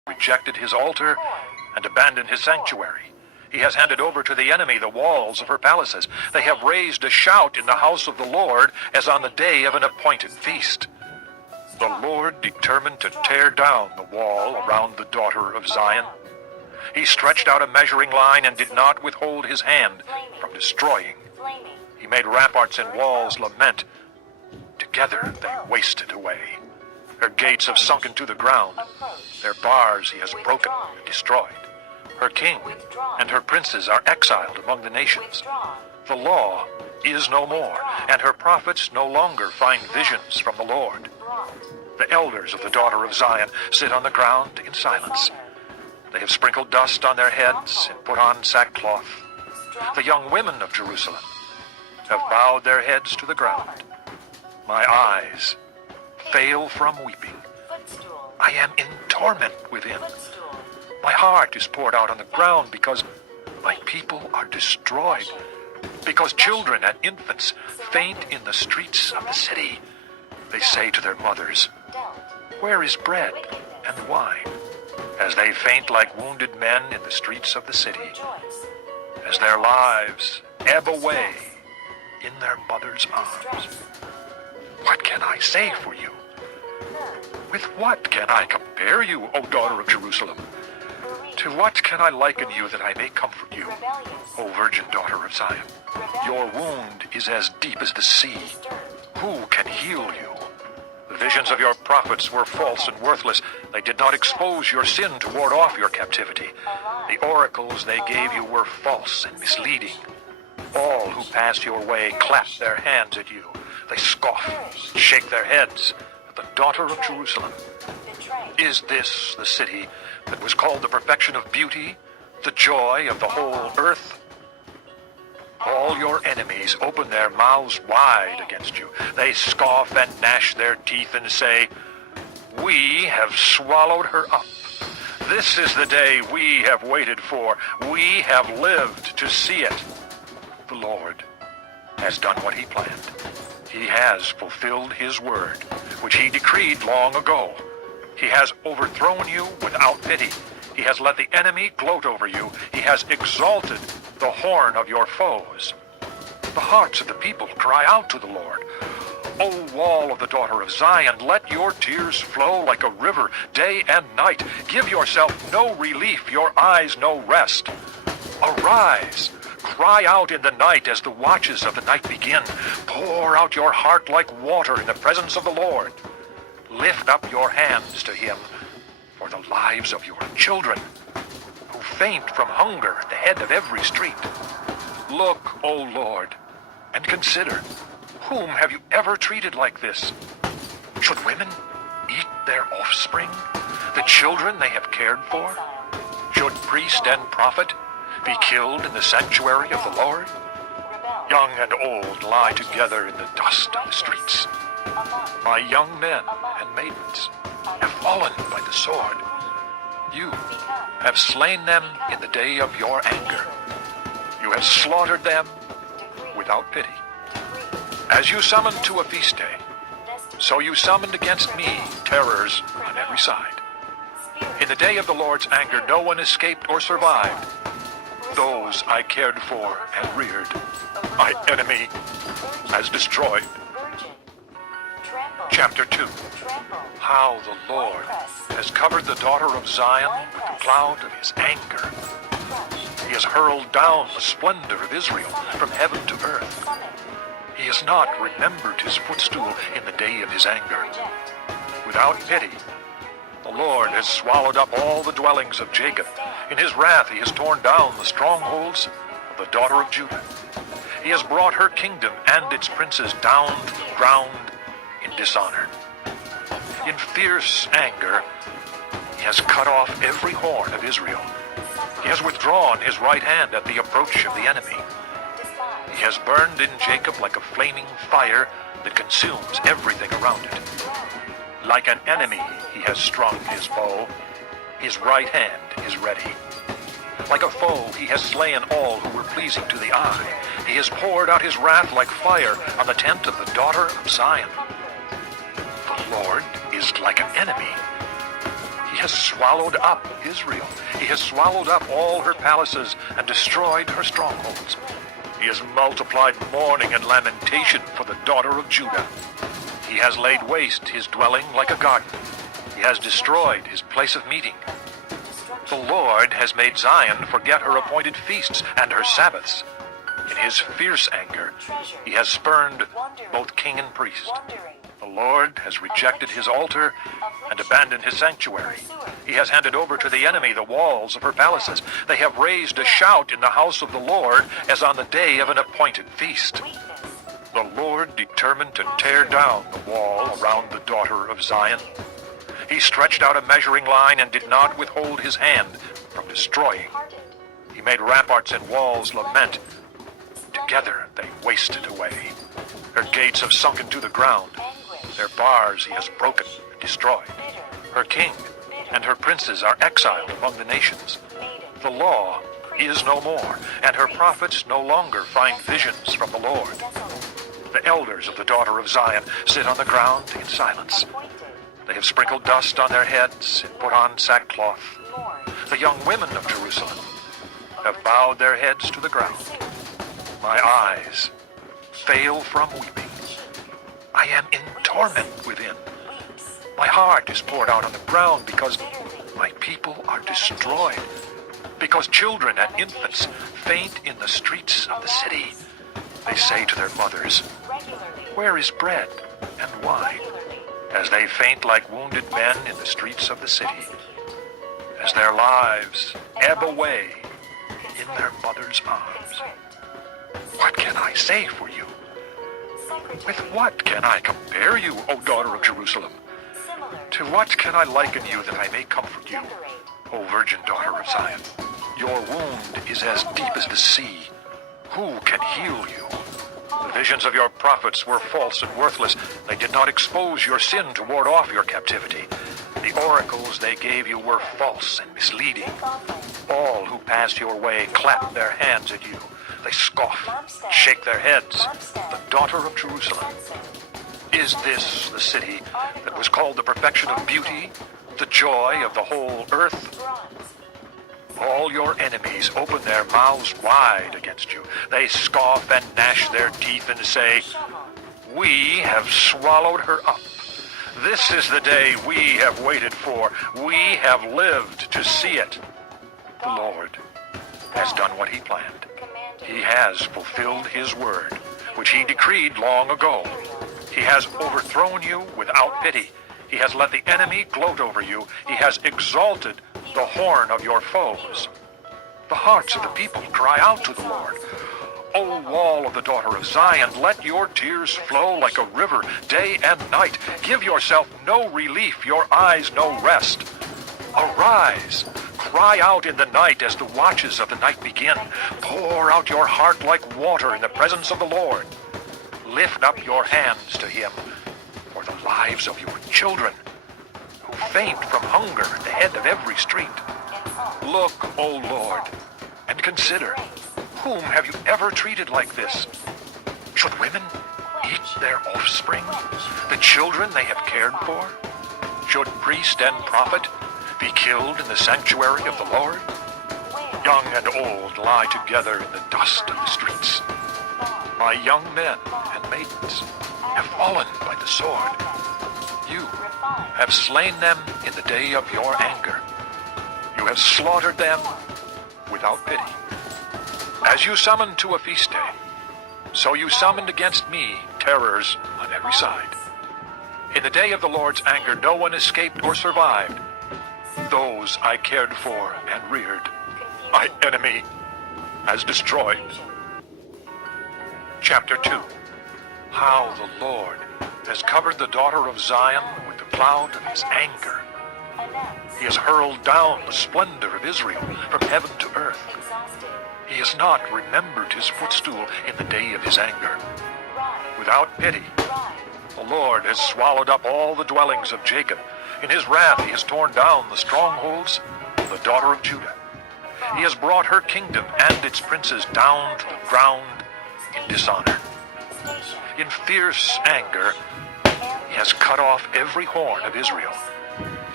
rejected his altar and abandoned his sanctuary. He has handed over to the enemy the walls of her palaces. They have raised a shout in the house of the Lord as on the day of an appointed feast. The Lord determined to tear down the wall around the daughter of Zion. He stretched out a measuring line and did not withhold his hand from destroying. He made ramparts and walls lament. Together they wasted away. Her gates have sunken to the ground. Their bars he has broken and destroyed. Her king and her princes are exiled among the nations. The law is no more, and her prophets no longer find visions from the Lord. The elders of the daughter of Zion sit on the ground in silence. They have sprinkled dust on their heads and put on sackcloth. The young women of Jerusalem have bowed their heads to the ground. My eyes fail from weeping. I am in torment within. My heart is poured out on the ground because my people are destroyed, because children and infants faint in the streets of the city. They say to their mothers, "Where is bread and wine?" As they faint like wounded men in the streets of the city, as their lives ebb away in their mother's arms. What can I say for you? With what can I compare you, O daughter of Jerusalem? To what can I liken you that I may comfort you, O virgin daughter of Zion? Your wound is as deep as the sea. Who can heal you? The visions of your prophets were false and worthless. They did not expose your sin to ward off your captivity. The oracles they gave you were false and misleading. All who pass your way clap their hands at you. They scoff and shake their heads at the daughter of Jerusalem. Is this the city that was called the perfection of beauty, the joy of the whole earth? All your enemies open their mouths wide against you. They scoff and gnash their teeth and say, "We have swallowed her up. This is the day we have waited for. We have lived to see it." The Lord has done what he planned. He has fulfilled his word, which he decreed long ago. He has overthrown you without pity. He has let the enemy gloat over you. He has exalted the horn of your foes. The hearts of the people cry out to the Lord. O wall of the daughter of Zion, let your tears flow like a river day and night. Give yourself no relief, your eyes no rest. Arise, cry out in the night as the watches of the night begin. Pour out your heart like water in the presence of the Lord. Lift up your hands to him for the lives of your children, who faint from hunger at the head of every street. Look, O Lord, and consider, whom have you ever treated like this? Should women eat their offspring, the children they have cared for? Should priest and prophet be killed in the sanctuary of the Lord? Young and old lie together in the dust of the streets. My young men and maidens have fallen by the sword. You have slain them in the day of your anger. You have slaughtered them without pity. As you summoned to a feast day, so you summoned against me terrors on every side. In the day of the Lord's anger, no one escaped or survived. Those I cared for and reared, my enemy has destroyed. Chapter 2. How the Lord has covered the daughter of Zion with the cloud of his anger. He has hurled down the splendor of Israel from heaven to earth. He has not remembered his footstool in the day of his anger. Without pity, the Lord has swallowed up all the dwellings of Jacob. In his wrath he has torn down the strongholds of the daughter of Judah. He has brought her kingdom and its princes down to the ground in dishonor. In fierce anger, he has cut off every horn of Israel. He has withdrawn his right hand at the approach of the enemy. He has burned in Jacob like a flaming fire that consumes everything around it. Like an enemy, he has strung his bow. His right hand is ready. Like a foe, he has slain all who were pleasing to the eye. He has poured out his wrath like fire on the tent of the daughter of Zion. The Lord is like an enemy. He has swallowed up Israel. He has swallowed up all her palaces and destroyed her strongholds. He has multiplied mourning and lamentation for the daughter of Judah. He has laid waste his dwelling like a garden. He has destroyed his place of meeting. The Lord has made Zion forget her appointed feasts and her Sabbaths. In his fierce anger, he has spurned both king and priest. The Lord has rejected his altar and abandoned his sanctuary. He has handed over to the enemy the walls of her palaces. They have raised a shout in the house of the Lord as on the day of an appointed feast. The Lord determined to tear down the wall around the daughter of Zion. He stretched out a measuring line and did not withhold his hand from destroying. He made ramparts and walls lament. Together they wasted away. Her gates have sunk into the ground. Their bars he has broken and destroyed. Her king and her princes are exiled among the nations. The law is no more, and her prophets no longer find visions from the Lord. The elders of the daughter of Zion sit on the ground in silence. They have sprinkled dust on their heads and put on sackcloth. The young women of Jerusalem have bowed their heads to the ground. My eyes fail from weeping. I am in torment within. My heart is poured out on the ground because my people are destroyed. Because children and infants faint in the streets of the city. They say to their mothers, "Where is bread and wine?" As they faint like wounded men in the streets of the city. As their lives ebb away in their mother's arms. What can I say for you? With what can I compare you, O daughter of Jerusalem? To what can I liken you that I may comfort you, O virgin daughter of Zion? Your wound is as deep as the sea. Who can heal you? The visions of your prophets were false and worthless. They did not expose your sin to ward off your captivity. The oracles they gave you were false and misleading. All who passed your way clapped their hands at you. They scoff, shake their heads. The daughter of Jerusalem. Is this the city that was called the perfection of beauty, the joy of the whole earth? All your enemies open their mouths wide against you. They scoff and gnash their teeth and say, "We have swallowed her up. This is the day we have waited for. We have lived to see it." The Lord has done what he planned. He has fulfilled his word, which he decreed long ago. He has overthrown you without pity. He has let the enemy gloat over you. He has exalted the horn of your foes. The hearts of the people cry out to the Lord. O wall of the daughter of Zion, let your tears flow like a river day and night. Give yourself no relief, your eyes no rest. Arise, cry out in the night as the watches of the night begin. Pour out your heart like water in the presence of the Lord. Lift up your hands to him for the lives of your children, who faint from hunger at the head of every street. Look, O Lord, and consider, whom have you ever treated like this? Should women eat their offspring, the children they have cared for? Should priest and prophet be killed in the sanctuary of the Lord? Young and old lie together in the dust of the streets. My young men and maidens have fallen by the sword. You have slain them in the day of your anger. You have slaughtered them without pity. As you summoned to a feast day, so you summoned against me terrors on every side. In the day of the Lord's anger, no one escaped or survived. Those I cared for and reared, my enemy has destroyed. Chapter 2. How the Lord has covered the daughter of Zion with the cloud of his anger. He has hurled down the splendor of Israel from heaven to earth. He has not remembered his footstool in the day of his anger. Without pity, the Lord has swallowed up all the dwellings of Jacob. In his wrath he has torn down the strongholds of the daughter of Judah. He has brought her kingdom and its princes down to the ground in dishonor. In fierce anger, he has cut off every horn of Israel. He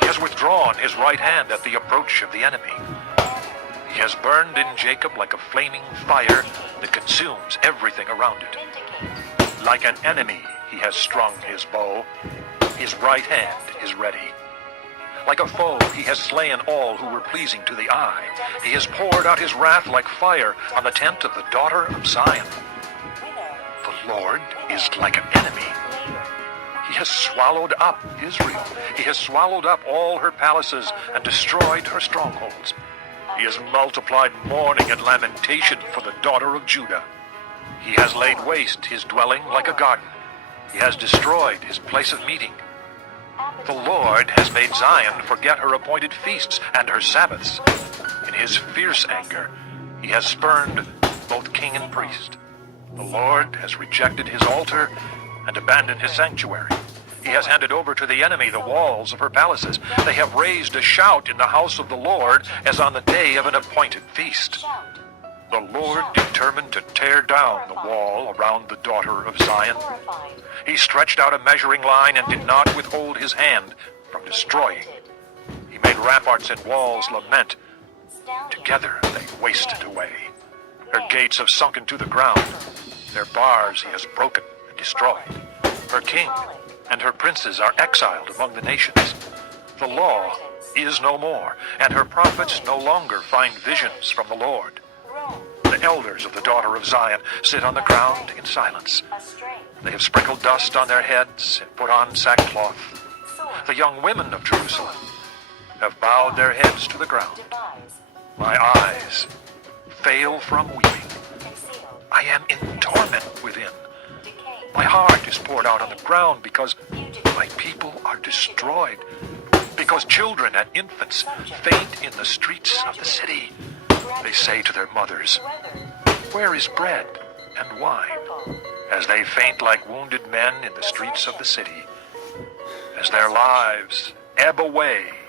He has withdrawn his right hand at the approach of the enemy. He has burned in Jacob like a flaming fire that consumes everything around it. Like an enemy, he has strung his bow. His right hand is ready. Like a foe, he has slain all who were pleasing to the eye. He has poured out his wrath like fire on the tent of the daughter of Zion. The Lord is like an enemy. He has swallowed up Israel. He has swallowed up all her palaces and destroyed her strongholds. He has multiplied mourning and lamentation for the daughter of Judah. He has laid waste his dwelling like a garden. He has destroyed his place of meeting. The Lord has made Zion forget her appointed feasts and her Sabbaths. In his fierce anger, he has spurned both king and priest. The Lord has rejected his altar and abandoned his sanctuary. He has handed over to the enemy the walls of her palaces. They have raised a shout in the house of the Lord as on the day of an appointed feast. The Lord determined to tear down the wall around the daughter of Zion. He stretched out a measuring line and did not withhold his hand from destroying. He made ramparts and walls lament. Together they wasted away. Her gates have sunk into the ground. Their bars he has broken and destroyed. Her king and her princes are exiled among the nations. The law is no more, and her prophets no longer find visions from the Lord. The elders of the daughter of Zion sit on the ground in silence. They have sprinkled dust on their heads and put on sackcloth. The young women of Jerusalem have bowed their heads to the ground. My eyes fail from weeping. I am in torment within. My heart is poured out on the ground because my people are destroyed, because children and infants faint in the streets of the city. They say to their mothers, "Where is bread and wine?" As they faint like wounded men in the streets of the city, as their lives ebb away